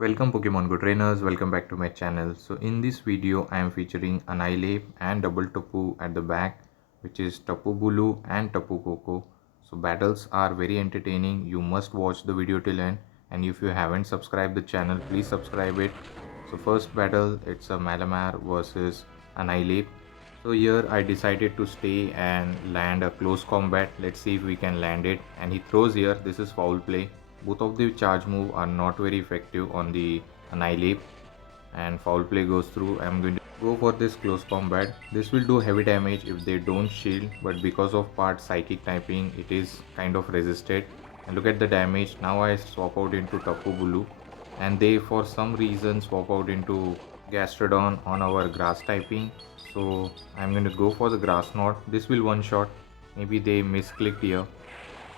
Welcome Pokemon Go trainers, welcome back to my channel. So in this video I am featuring Annihilape and double Tapu at the back, which is Tapu Bulu and Tapu Koko. So battles are very entertaining, you must watch the video till end, and if you haven't subscribed the channel, please subscribe it. So first battle, it's a Malamar versus Annihilape. So here I decided to stay and land a close combat. Let's see if we can land it. And he throws here, this is foul play. Both of the charge move are not very effective on the Annihilape, and foul play goes through. I'm going to go for this close combat. This will do heavy damage if they don't shield, but because of part psychic typing it is kind of resisted. And look at the damage. Now I swap out into Tapu Bulu, and they for some reason swap out into Gastrodon on our grass typing. So I'm going to go for the grass knot. This will one shot. Maybe they misclicked here,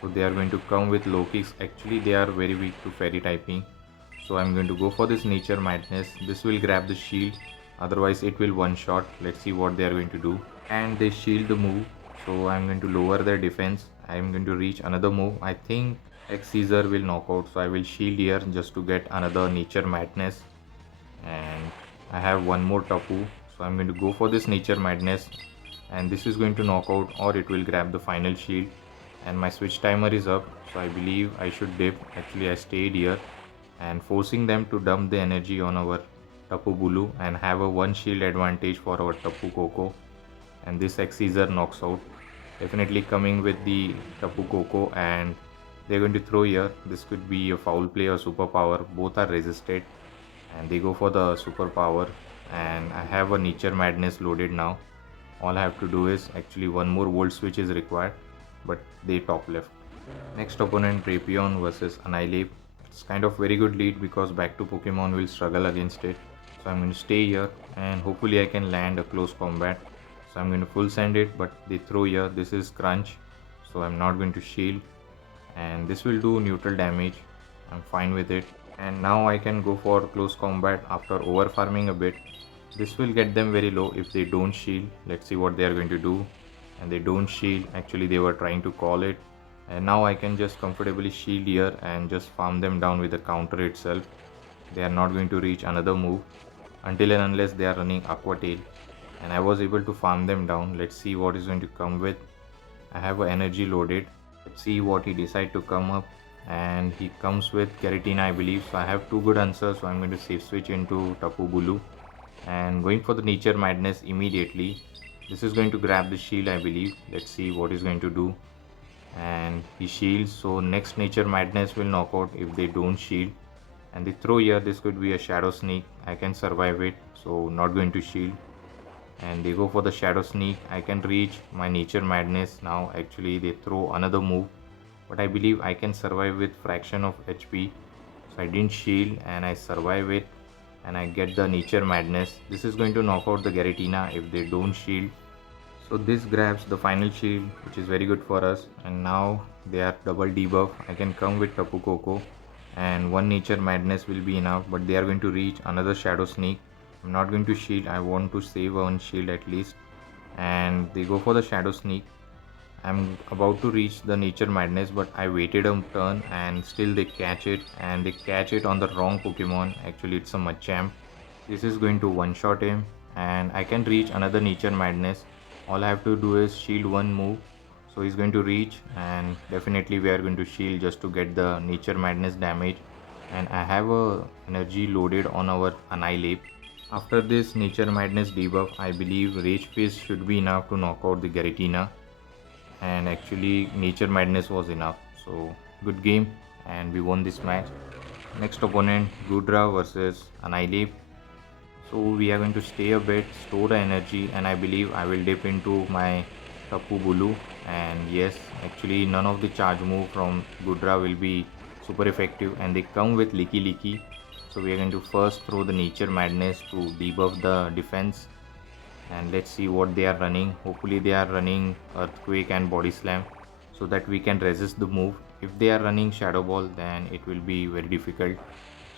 so they are going to come with low kicks. Actually they are very weak to fairy typing, so I'm going to go for this nature madness. This will grab the shield, otherwise it will one shot. Let's see what they are going to do. And they shield the move, so I'm going to lower their defense. I'm going to reach another move. I think X Caesar will knock out, so I will shield here just to get another nature madness. And I have one more Tapu, so I'm going to go for this nature madness, and this is going to knock out or it will grab the final shield. And my switch timer is up, so I believe I should dip. Actually I stayed here and forcing them to dump the energy on our Tapu Bulu and have a one shield advantage for our Tapu Koko. And this X Caesar knocks out, definitely coming with the Tapu Koko, and they're going to throw here. This could be a foul play or superpower, both are resisted, and they go for the superpower. And I have a nature madness loaded now. All I have to do is actually one more volt switch is required, but they top left. Next opponent, Drapion versus Annihilape. It's kind of very good lead because back to Pokemon will struggle against it. So I'm going to stay here and hopefully I can land a close combat. So I'm going to full send it, but they throw here. This is crunch, so I'm not going to shield, and this will do neutral damage. I'm fine with it. And now I can go for close combat after over farming a bit. This will get them very low if they don't shield. Let's see what they are going to do. And they don't shield. Actually they were trying to call it, and now I can just comfortably shield here and just farm them down with the counter itself. They are not going to reach another move until and unless they are running Aqua Tail, and I was able to farm them down. Let's see what is going to come with. I have an energy loaded. Let's see what he decides to come up, and he comes with Giratina I believe. So I have two good answers, so I'm going to safe switch into Tapu Bulu and going for the nature madness immediately. This is going to grab the shield I believe. Let's see what he's going to do. And he shields, so next nature madness will knock out if they don't shield. And they throw here. This could be a shadow sneak. I can survive it, so not going to shield. And they go for the shadow sneak. I can reach my nature madness now. Actually they throw another move, but I believe I can survive with fraction of HP, so I didn't shield and I survive it, and I get the nature madness. This is going to knock out the Giratina if they don't shield. So this grabs the final shield, which is very good for us. And now they are double debuff. I can come with Tapu Koko and one nature madness will be enough, but they are going to reach another shadow sneak. I'm not going to shield. I want to save one shield at least. And they go for the shadow sneak. I'm about to reach the nature madness, but I waited a turn and still they catch it, and they catch it on the wrong Pokemon. Actually it's a Machamp. This is going to one shot him, and I can reach another nature madness. All I have to do is shield one move, so he's going to reach, and definitely we are going to shield just to get the nature madness damage. And I have a energy loaded on our Annihilape. After this nature madness debuff, I believe Rage Fist should be enough to knock out the Giratina, and actually nature madness was enough. So good game, and we won this match. Next opponent, Goodra versus Annihilape. So we are going to stay a bit, store the energy, and I believe I will dip into my Tapu Bulu. And yes, actually none of the charge move from Goodra will be super effective, and they come with Licky Licky. So we are going to first throw the nature madness to debuff the defense, and let's see what they are running. Hopefully they are running Earthquake and Body Slam so that we can resist the move. If they are running Shadow Ball, then it will be very difficult.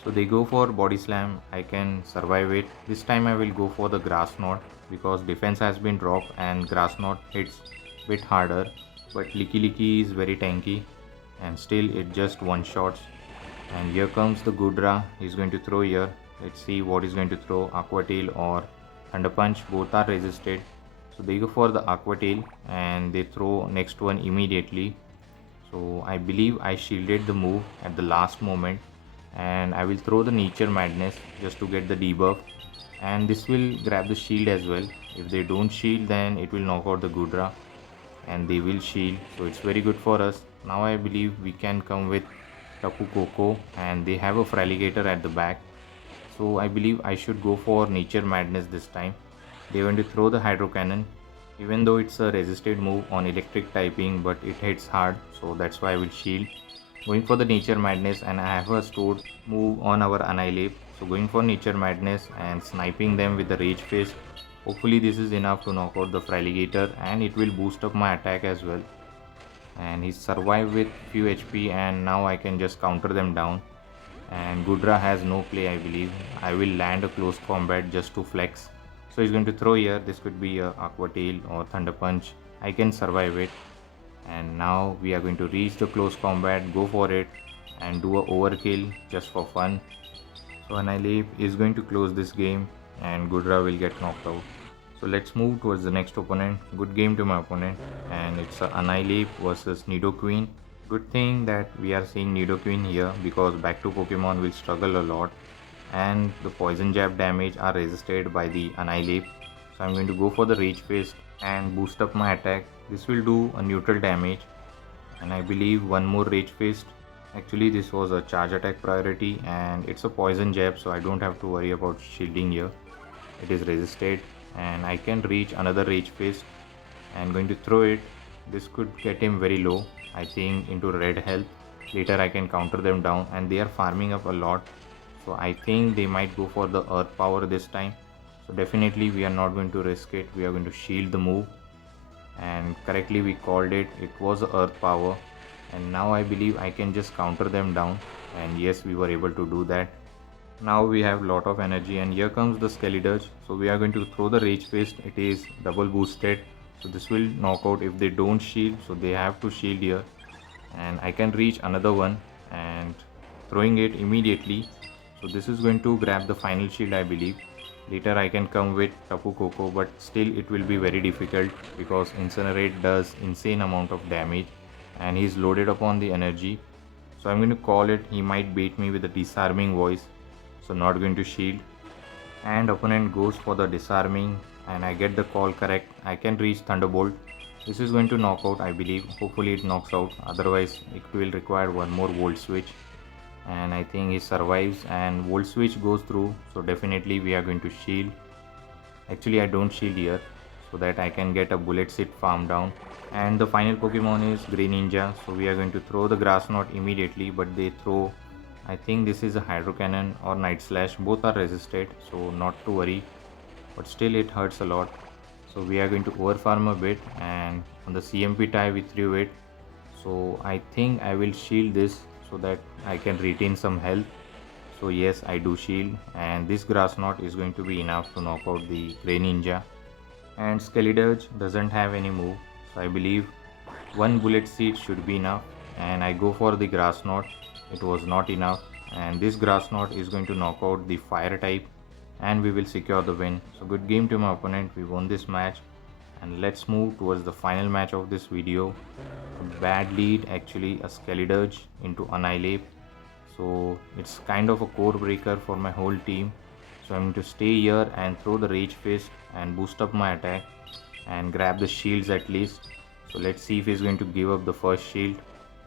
So they go for Body Slam. I can survive it. This time I will go for the Grass Knot because defense has been dropped and Grass Knot hits bit harder, but Licky Licky is very tanky and still it just one shots. And here comes the Goodra. He's going to throw here. Let's see what he's going to throw, Aqua Tail or Thunder Punch. Both are resisted, so they go for the Aqua Tail and they throw next one immediately. So I believe I shielded the move at the last moment, and I will throw the Nature Madness just to get the debuff, and this will grab the shield as well. If they don't shield, then it will knock out the Goodra, and they will shield, so it's very good for us. Now I believe we can come with Tapu Koko, and they have a Fraligator at the back, so I believe I should go for Nature Madness this time. They're going to throw the Hydro Cannon, even though it's a resisted move on electric typing, but it hits hard, so that's why I will shield. Going for the Nature Madness, and I have a stored move on our Annihilape, so going for Nature Madness and sniping them with the Rage Fist. Hopefully this is enough to knock out the Fraligator, and it will boost up my attack as well. And he survived with few HP, and now I can just counter them down. And Goodra has no play, I believe. I will land a close combat just to flex. So he's going to throw here. This could be a Aqua Tail or Thunder Punch. I can survive it. And now we are going to reach the close combat, go for it and do a overkill just for fun. So Annihilape is going to close this game and Goodra will get knocked out. So let's move towards the next opponent. Good game to my opponent, and it's Annihilape versus Nidoqueen. Good thing that we are seeing Nidoqueen here, because back to Pokemon will struggle a lot, and the poison jab damage are resisted by the Annihilape. So I'm going to go for the Rage Fist and boost up my attack. This will do a neutral damage, and I believe one more Rage Fist. Actually this was a charge attack priority, and it's a poison jab, so I don't have to worry about shielding here. It is resisted, and I can reach another Rage Fist and going to throw it. This could get him very low, I think into red health. Later I can counter them down, and they are farming up a lot, so I think they might go for the earth power this time. So definitely we are not going to risk it. We are going to shield the move, and correctly we called it. It was earth power, and now I believe I can just counter them down, and yes, we were able to do that. Now we have lot of energy, and here comes the Skeledirge. So we are going to throw the Rage Fist. It is double boosted, so this will knock out if they don't shield, so they have to shield here. And I can reach another one and throwing it immediately, so this is going to grab the final shield, I believe. Later I can come with Tapu Koko, but still it will be very difficult because Incinerate does insane amount of damage and he's loaded upon the energy. So I'm going to call it. He might bait me with a disarming voice, so not going to shield. And opponent goes for the disarming, and I get the call correct. I can reach Thunderbolt. This is going to knock out, I believe. Hopefully it knocks out, otherwise it will require one more Volt Switch. And I think he survives, and Volt Switch goes through, so definitely we are going to shield. Actually I don't shield here, so that I can get a Bullet Seed farm down. And the final Pokemon is Grey Ninja, so we are going to throw the Grass Knot immediately, but they throw, I think this is a Hydro Cannon or Night Slash. Both are resisted, so not to worry, but still it hurts a lot. So we are going to overfarm a bit, and on the CMP tie we threw it. So I think I will shield this so that I can retain some health. So yes, I do shield, and this Grass Knot is going to be enough to knock out the Grey Ninja. And Skeledirge doesn't have any move, so I believe one Bullet Seed should be enough, and I go for the Grass Knot. It was not enough, and this Grass Knot is going to knock out the Fire type, and we will secure the win. So good game to my opponent. We won this match, and let's move towards the final match of this video. A bad lead, actually, a Skeledirge into Annihilape. So it's kind of a core breaker for my whole team. So I'm going to stay here and throw the Rage Fist and boost up my attack and grab the shields at least. So let's see if he's going to give up the first shield,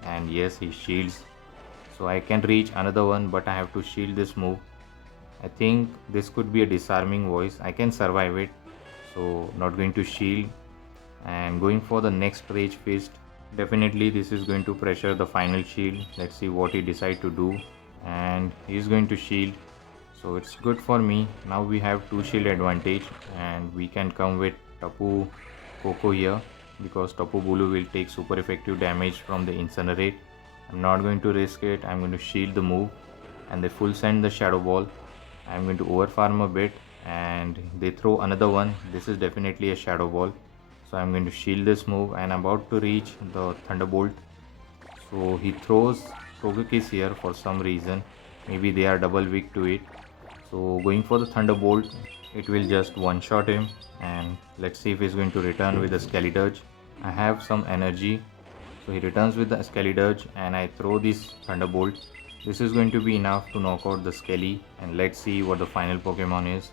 and yes, he shields. So I can reach another one, but I have to shield this move. I think this could be a disarming voice. I can survive it, so not going to shield and going for the next Rage Fist. Definitely this is going to pressure the final shield. Let's see what he decides to do, and he's going to shield, so it's good for me. Now we have 2 shield advantage, and we can come with Tapu Koko here because Tapu Bulu will take super effective damage from the Incinerate. I'm not going to risk it. I'm going to shield the move, and they full send the Shadow Ball. I'm going to overfarm a bit, and they throw another one. This is definitely a Shadow Ball, so I'm going to shield this move, and I'm about to reach the Thunderbolt. So he throws Togekiss is here for some reason. Maybe they are double weak to it. So going for the Thunderbolt, it will just one-shot him, and let's see if he's going to return with the Skeledirge. I have some energy, so he returns with the Skeledirge and I throw this Thunderbolt. This is going to be enough to knock out the Skelly, and let's see what the final Pokemon is.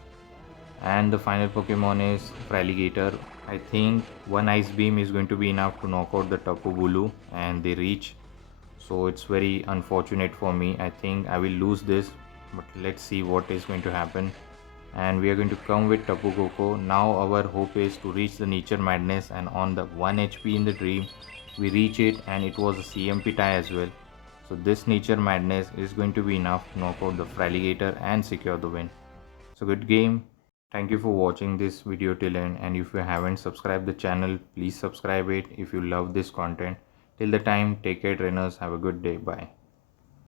And the final Pokemon is Fraligator. I think one Ice Beam is going to be enough to knock out the Tapu Bulu, and they reach. So it's very unfortunate for me. I think I will lose this, but let's see what is going to happen. And we are going to come with Tapu Koko. Now our hope is to reach the Nature Madness, and on the 1 HP in the dream we reach it, and it was a CMP tie as well. So this Nature Madness is going to be enough to knock out the Fraligator and secure the win. So good game. Thank you for watching this video till end, and if you haven't subscribed the channel, please subscribe it if you love this content. Till the time, take care trainers, have a good day, bye.